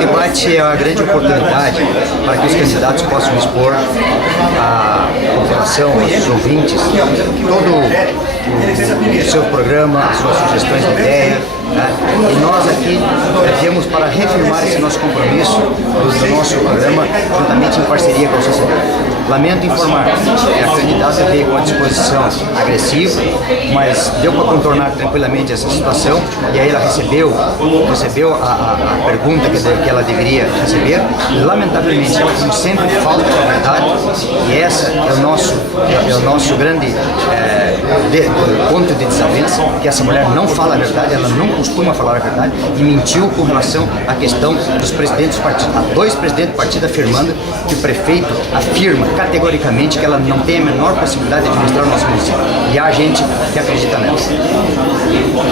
debate é uma grande oportunidade para que os candidatos possam expor à população, aos ouvintes, todo o seu programa, as suas sugestões de ideia. E nós aqui viemos para reafirmar esse nosso compromisso do nosso programa, juntamente em parceria com a sociedade. Lamento informar que a candidata veio com uma disposição agressiva, mas deu para contornar tranquilamente essa situação, e aí ela recebeu a pergunta que ela deveria receber. Lamentavelmente, ela, como sempre, falta a verdade, e essa é o nosso grande ponto de desavença, que essa mulher não fala a verdade, ela não costuma falar a verdade, e mentiu com relação à questão dos presidentes do partido. Há 2 presidentes do partido afirmando que o prefeito afirma categoricamente que ela não tem a menor possibilidade de administrar o nosso município. E há gente que acredita nela.